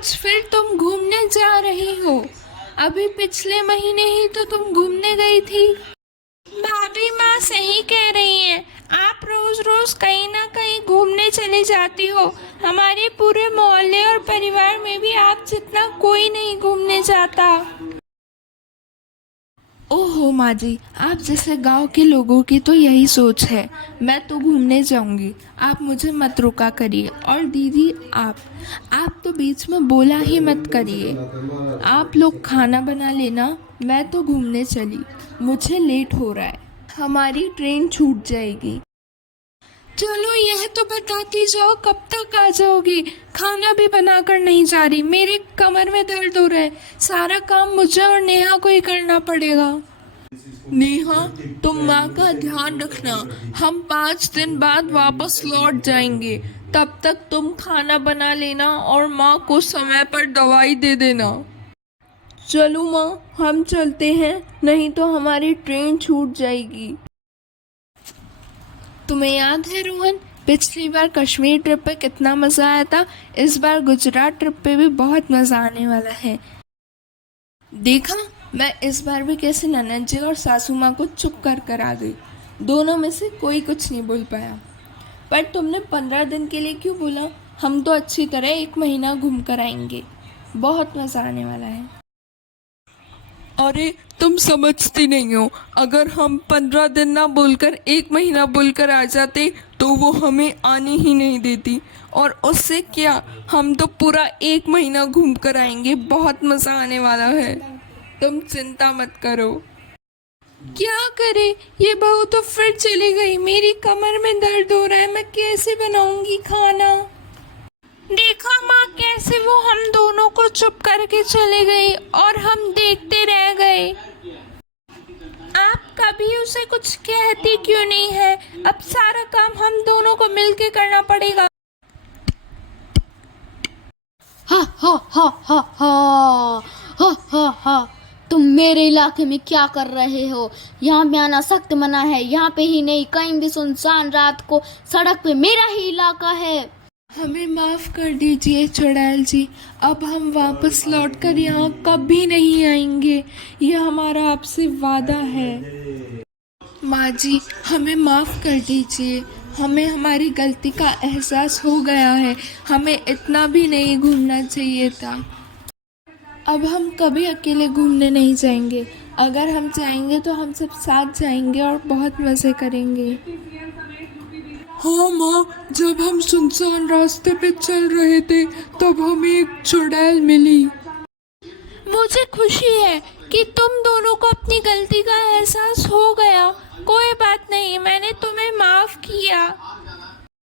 आज फिर तुम घूमने जा रही हो? अभी पिछले महीने ही तो तुम घूमने गई थी। भाभी माँ सही कह रही हैं। आप रोज रोज कहीं ना कहीं घूमने चली जाती हो। हमारे पूरे मोहल्ले और परिवार में भी आप जितना कोई नहीं घूमने जाता। ओहो माँ जी, आप जैसे गांव के लोगों की तो यही सोच है। मैं तो घूमने जाऊंगी, आप मुझे मत रोका करिए। और दीदी आप तो बीच में बोला ही मत करिए। आप लोग खाना बना लेना, मैं तो घूमने चली। मुझे लेट हो रहा है, हमारी ट्रेन छूट जाएगी। चलो यह तो बताती जाओ, कब तक आ जाओगी? खाना भी बनाकर नहीं जा रही, मेरे कमर में दर्द हो रहा है। सारा काम मुझे और नेहा को ही करना पड़ेगा। नेहा, तुम माँ का ध्यान रखना। हम 5 दिन बाद वापस लौट जाएंगे। तब तक तुम खाना बना लेना और माँ को समय पर दवाई दे देना। चलो माँ, हम चलते हैं, नहीं तो हमारी ट्रेन छूट जाएगी। तुम्हें याद है रोहन, पिछली बार कश्मीर ट्रिप पे कितना मज़ा आया था? इस बार गुजरात ट्रिप पे भी बहुत मज़ा आने वाला है। देखा, मैं इस बार भी कैसे ननद जी और सासू माँ को चुप कर आ गई। दोनों में से कोई कुछ नहीं बोल पाया। पर तुमने 15 दिन के लिए क्यों बोला? हम तो अच्छी तरह 1 महीना घूम कर आएंगे। बहुत मज़ा आने वाला है। अरे तुम समझती नहीं हो, अगर हम 15 दिन ना बोलकर 1 महीना बोलकर आ जाते तो वो हमें आने ही नहीं देती। और उससे क्या, हम तो पूरा 1 महीना घूम कर आएंगे। बहुत मज़ा आने वाला है, तुम चिंता मत करो। क्या करे, ये बहू तो फिर चली गई। मेरी कमर में दर्द हो रहा है, मैं कैसे बनाऊंगी खाना? देखा माँ, कैसे वो हम दोनों को चुप करके चले गई और हम देखते रह गए। आप कभी उसे कुछ कहती क्यों नहीं है? अब सारा काम हम दोनों को मिलके करना पड़ेगा। हा हा हा हा हा हा हा हा। तुम मेरे इलाके में क्या कर रहे हो? यहाँ पे आना सख्त मना है। यहाँ पे ही नहीं, कहीं भी सुनसान रात को सड़क पे मेरा ही इलाका है। हमें माफ़ कर दीजिए चुड़ैल जी, अब हम वापस लौटकर यहाँ कभी नहीं आएंगे। ये हमारा आपसे वादा है। माँ जी, हमें माफ़ कर दीजिए। हमें हमारी गलती का एहसास हो गया है। हमें इतना भी नहीं घूमना चाहिए था। अब हम कभी अकेले घूमने नहीं जाएंगे। अगर हम जाएंगे तो हम सब साथ जाएंगे और बहुत मज़े करेंगे। हाँ माँ, जब हम सुनसान रास्ते पे चल रहे थे तब हमें एक चुड़ैल मिली। मुझे खुशी है कि तुम दोनों को अपनी गलती का एहसास हो गया। कोई बात नहीं, मैंने तुम्हें माफ़ किया।